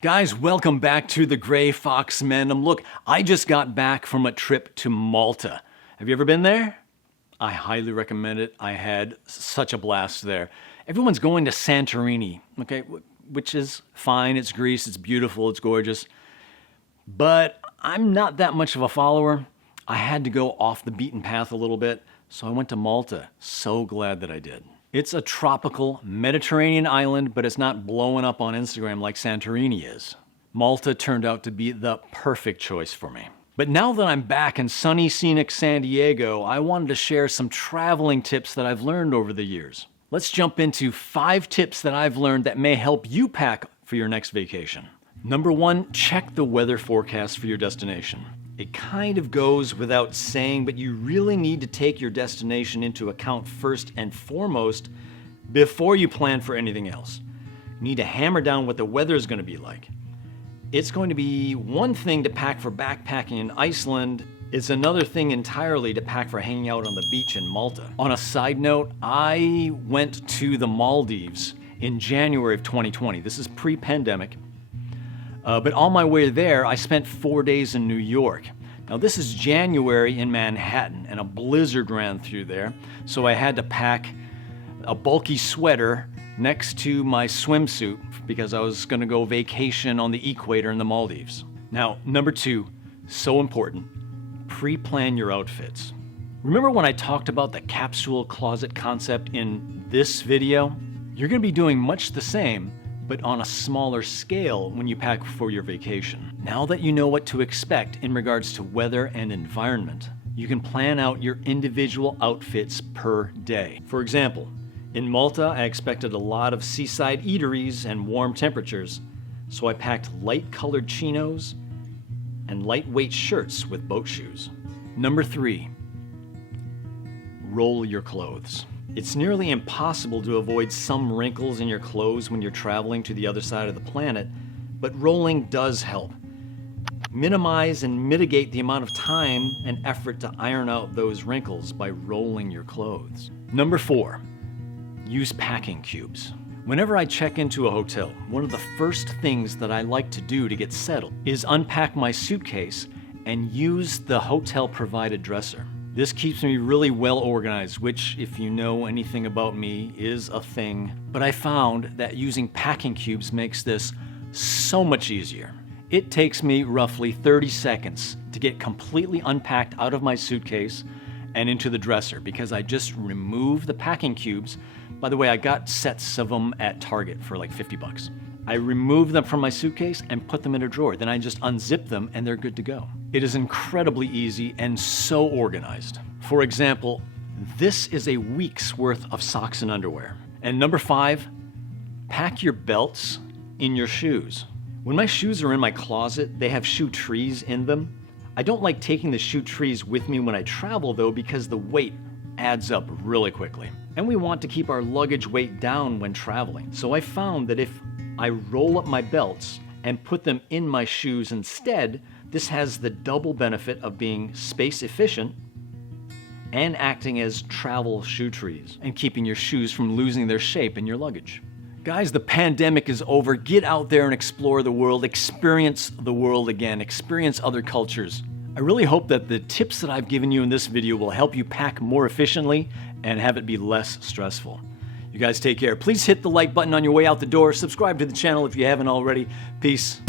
Guys, welcome back to the Gray Fox Mandem. Look, I just got back from a trip to Malta. Have you ever been there? I highly recommend it. I had such a blast there. Everyone's going to Santorini, okay, which is fine. It's Greece, it's beautiful, it's gorgeous. But I'm not that much of a follower. I had to go off the beaten path a little bit, so I went to Malta. So glad that I did. It's a tropical Mediterranean island, but it's not blowing up on Instagram like Santorini is. Malta turned out to be the perfect choice for me. But now that I'm back in sunny, scenic San Diego, I wanted to share some traveling tips that I've learned over the years. Let's jump into 5 tips that I've learned that may help you pack for your next vacation. Number 1, check the weather forecast for your destination. It kind of goes without saying, but you really need to take your destination into account first and foremost before you plan for anything else. You need to hammer down what the weather is going to be like. It's going to be one thing to pack for backpacking in Iceland. It's another thing entirely to pack for hanging out on the beach in Malta. On a side note, I went to the Maldives in January of 2020. This is pre-pandemic. But on my way there, I spent 4 days in New York. Now this is January in Manhattan, and a blizzard ran through there, so I had to pack a bulky sweater next to my swimsuit because I was going to go vacation on the equator in the Maldives. Now, number 2, so important, pre-plan your outfits. Remember when I talked about the capsule closet concept in this video? You're going to be doing much the same, but on a smaller scale when you pack for your vacation. Now that you know what to expect in regards to weather and environment, you can plan out your individual outfits per day. For example, in Malta, I expected a lot of seaside eateries and warm temperatures, so I packed light-colored chinos and lightweight shirts with boat shoes. Number 3, roll your clothes. It's nearly impossible to avoid some wrinkles in your clothes when you're traveling to the other side of the planet, but rolling does help. Minimize and mitigate the amount of time and effort to iron out those wrinkles by rolling your clothes. Number 4, use packing cubes. Whenever I check into a hotel, one of the first things that I like to do to get settled is unpack my suitcase and use the hotel-provided dresser. This keeps me really well organized, which, if you know anything about me, is a thing. But I found that using packing cubes makes this so much easier. It takes me roughly 30 seconds to get completely unpacked out of my suitcase and into the dresser because I just remove the packing cubes. By the way, I got sets of them at Target for like 50 bucks. I remove them from my suitcase and put them in a drawer. Then I just unzip them and they're good to go. It is incredibly easy and so organized. For example, this is a week's worth of socks and underwear. And number 5, pack your belts in your shoes. When my shoes are in my closet, they have shoe trees in them. I don't like taking the shoe trees with me when I travel though because the weight adds up really quickly. And we want to keep our luggage weight down when traveling. So I found that if I roll up my belts and put them in my shoes instead, this has the double benefit of being space efficient and acting as travel shoe trees and keeping your shoes from losing their shape in your luggage. Guys, the pandemic is over. Get out there and explore the world, experience the world again, experience other cultures. I really hope that the tips that I've given you in this video will help you pack more efficiently and have it be less stressful. You guys take care. Please hit the like button on your way out the door. Subscribe to the channel if you haven't already. Peace.